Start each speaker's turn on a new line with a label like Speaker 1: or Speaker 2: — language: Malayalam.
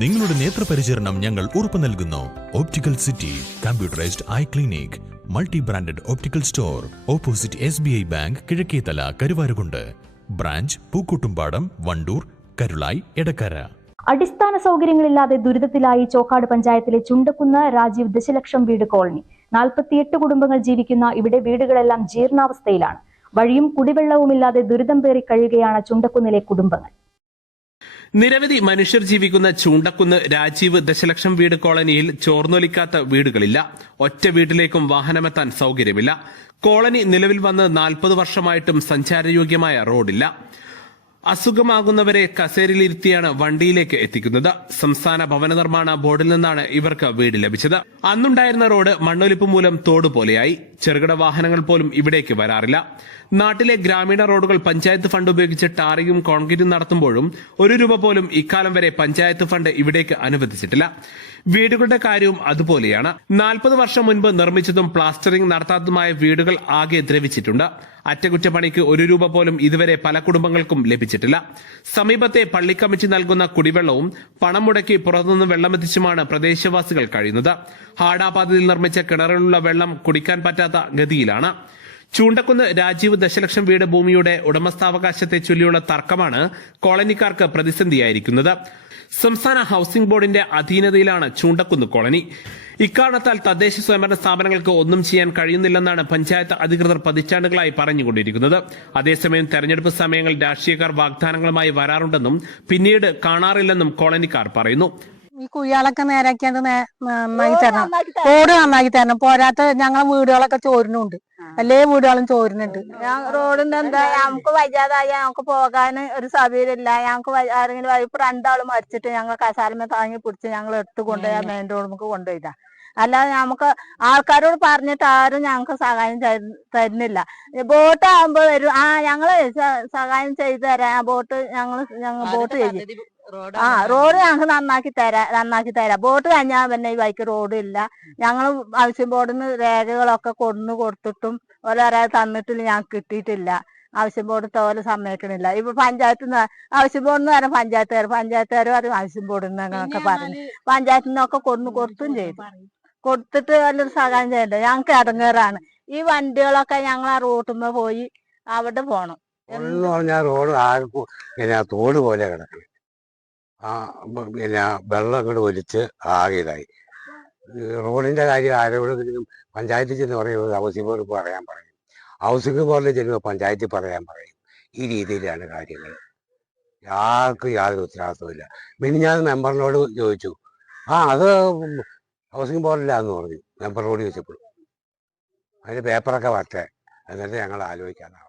Speaker 1: നിങ്ങളുടെ നേത്രപരിചരണം ഞങ്ങൾ ഉറപ്പു നൽകുന്നു. Optical city computerised eye clinic multi branded optical store opposite S B I bank Kizhakkethala Karuvarakundu branch Pookkottumpadam Wandoor Karulai Edakkara
Speaker 2: അടിസ്ഥാന സൗകര്യങ്ങളില്ലാതെ ദുരിതത്തിലായി ചോക്കാട് പഞ്ചായത്തിലെ ചുണ്ടക്കുന്ന് രാജീവ് ദശലക്ഷം വീട് കോളനി. നാൽപ്പത്തിയെട്ട് കുടുംബങ്ങൾ ജീവിക്കുന്ന ഇവിടെ വീടുകളെല്ലാം ജീർണാവസ്ഥയിലാണ്. വഴിയും കുടിവെള്ളവുമില്ലാതെ ദുരിതം പേറി കഴിയുകയാണ് ചുണ്ടക്കുന്നിലെ കുടുംബങ്ങൾ.
Speaker 3: നിരവധി മനുഷ്യർ ജീവിക്കുന്ന ചൂണ്ടക്കുന്ന് രാജീവ് ദശലക്ഷം വീട് കോളനിയിൽ ചോർന്നൊലിക്കാത്ത വീടുകളില്ല. ഒറ്റ വീട്ടിലേക്കും വാഹനമെത്താൻ സൗകര്യമില്ല. കോളനി നിലവിൽ വന്ന് നാൽപ്പത് വർഷമായിട്ടും സഞ്ചാരയോഗ്യമായ റോഡില്ല. അസുഖമാകുന്നവരെ കസേരയിലിരുത്തിയാണ് വണ്ടിയിലേക്ക് എത്തിക്കുന്നത്. സംസ്ഥാന ഭവന നിർമ്മാണ ബോർഡിൽ നിന്നാണ് ഇവർക്ക് വീട് ലഭിച്ചത്. അന്നുണ്ടായിരുന്ന റോഡ് മണ്ണൊലിപ്പ് മൂലം തോട് പോലെയായി ചെറുകിട വാഹനങ്ങൾ പോലും ഇവിടേക്ക് വരാറില്ല. നാട്ടിലെ ഗ്രാമീണ റോഡുകൾ പഞ്ചായത്ത് ഫണ്ട് ഉപയോഗിച്ച് ടാറിങ്ങും കോൺക്രീറ്റും നടത്തുമ്പോഴും ഒരു രൂപ പോലും ഇക്കാലം വരെ പഞ്ചായത്ത് ഫണ്ട് ഇവിടേക്ക് അനുവദിച്ചിട്ടില്ല. വീടുകളുടെ കാര്യവും അതുപോലെയാണ്. നാൽപ്പത് വർഷം മുൻപ് നിർമ്മിച്ചതും പ്ലാസ്റ്ററിംഗ് നടത്താത്തതുമായ വീടുകൾ ആകെ ദ്രവിച്ചിട്ടുണ്ട്. അറ്റകുറ്റപ്പണിക്ക് ഒരു രൂപ പോലും ഇതുവരെ പല കുടുംബങ്ങൾക്കും ലഭിച്ചിട്ടില്ല. സമീപത്തെ പള്ളി കമ്മിറ്റി നൽകുന്ന കുടിവെള്ളവും പണം മുടക്കി പുറത്തുനിന്ന് വെള്ളമെത്തിച്ചുമാണ് പ്രദേശവാസികൾ കഴിയുന്നത്. ഹാഡാപാതയിൽ നിർമ്മിച്ച കിണറിലുള്ള വെള്ളം കുടിക്കാൻ പറ്റാത്ത ഗതിയിലാണ്. ചൂണ്ടക്കുന്ന് രാജീവ് ദശലക്ഷം വീട് ഭൂമിയുടെ ഉടമസ്ഥാവകാശത്തെ ചൊല്ലിയുള്ള തർക്കമാണ് കോളനിക്കാർക്ക് പ്രതിസന്ധിയായിരിക്കുന്നത്. സംസ്ഥാന ഹൌസിംഗ് ബോർഡിന്റെ അധീനതയിലാണ് ചൂണ്ടക്കുന്ന് കോളനി. ഇക്കാരണത്താൽ തദ്ദേശ സ്വയംഭരണ സ്ഥാപനങ്ങൾക്ക് ഒന്നും ചെയ്യാൻ കഴിയുന്നില്ലെന്നാണ് പഞ്ചായത്ത് അധികൃതർ പതിറ്റാണ്ടുകളായി പറഞ്ഞുകൊണ്ടിരിക്കുന്നത്. അതേസമയം തെരഞ്ഞെടുപ്പ് സമയങ്ങളിൽ രാഷ്ട്രീയക്കാർ വാഗ്ദാനങ്ങളുമായി വരാറുണ്ടെന്നും പിന്നീട് കാണാറില്ലെന്നും കോളനിക്കാർ പറയുന്നു.
Speaker 4: ഈ കുഴികളൊക്കെ നേരാക്കിയാണ്ട് അത് നന്നാക്കി തരണം. റോഡ് നന്നാക്കി തരണം. പോരാത്ത ഞങ്ങളെ വീടുകളൊക്കെ ചോരുന്നുണ്ട്. എല്ലാ വീടുകളും ചോരുന്നുണ്ട്.
Speaker 5: റോഡിന്റെ എന്താ നമുക്ക് വയ്യാതായ നമുക്ക് പോകാൻ ഒരു സൗകര്യമില്ല. ഞങ്ങൾക്ക് ആരെങ്കിലും ഇപ്പൊ രണ്ടാൾ മരിച്ചിട്ട് ഞങ്ങൾ കസാലമേ താങ്ങി പിടിച്ച് ഞങ്ങൾ എടുത്തു കൊണ്ടുപോയി മെയിൻ റോഡ് നമുക്ക് കൊണ്ടുപോയില്ല അല്ലാതെ നമുക്ക് ആൾക്കാരോട് പറഞ്ഞിട്ട് ആരും ഞങ്ങൾക്ക് സഹായം തരുന്നില്ല. ബോട്ട് ആകുമ്പോ വരും. ആ ഞങ്ങൾ സഹായം ചെയ്തു തരാം. ബോട്ട് ഞങ്ങൾ ഞങ്ങൾ ബോട്ട് ചെയ്യും. ആ റോഡ് ഞങ്ങൾക്ക് നന്നാക്കി തരാം നന്നാക്കി തരാം. ബോട്ട് കഴിഞ്ഞാൽ പിന്നെ ഈ വഴിക്ക് റോഡ് ഇല്ല. ഞങ്ങൾ ആവശ്യം ബോർഡിന് രേഖകളൊക്കെ കൊണ്ടു കൊടുത്തിട്ടും ഓരോ തന്നിട്ടില്ല ഞങ്ങൾക്ക് കിട്ടിയിട്ടില്ല. ആവശ്യം ബോർഡ് തോലെ സമ്മതിക്കണില്ല. ഇപ്പൊ പഞ്ചായത്ത് ആവശ്യം ബോർഡിൽ നിന്ന് പറഞ്ഞ പഞ്ചായത്തുകാർ പഞ്ചായത്തുകാർ പറയും ആവശ്യം ബോർഡിൽ നിന്ന് അങ്ങനെയൊക്കെ പറഞ്ഞു പഞ്ചായത്തിൽ നിന്നൊക്കെ കൊണ്ടു കൊടുത്തും ചെയ്തു കൊടുത്തിട്ട് വല്ലൊരു സഹായം ചെയ്യണ്ട? ഞങ്ങൾക്ക് ഇടങ്ങേറാണ് ഈ വണ്ടികളൊക്കെ ഞങ്ങൾ ആ റൂട്ടുമ്പോ പോയി അവിടെ പോണം.
Speaker 6: എന്ന് റോഡ് തോട് പോലെ കിടക്കും ആ പിന്നെ വെള്ളം അങ്ങോട്ട് ഒലിച്ച് ആകെ ഇതായി റോഡിന്റെ കാര്യം ആരോടെങ്കിലും പഞ്ചായത്തിൽ ചെന്ന് പറയുമ്പോൾ ഹൗസിംഗ് ബോർഡ് പറയാൻ പറയും. ഹൗസിംഗ് ബോർഡിൽ ചെല്ലുമ്പോൾ പഞ്ചായത്തിൽ പറയാൻ പറയും ഈ രീതിയിലാണ് കാര്യങ്ങൾ. ആർക്കും യാതൊരു ഉത്തരവാദിത്വമില്ല പിന്നെ ഞാൻ മെമ്പറിനോട് ചോദിച്ചു ആ അത് ഹൗസിംഗ് ബോർഡിലാന്ന് പറഞ്ഞു മെമ്പറിനോട് ചോദിച്ചപ്പോൾ. അതിന്റെ പേപ്പറൊക്കെ വരട്ടെ എന്നിട്ട് ഞങ്ങൾ ആലോചിക്കാനാണ്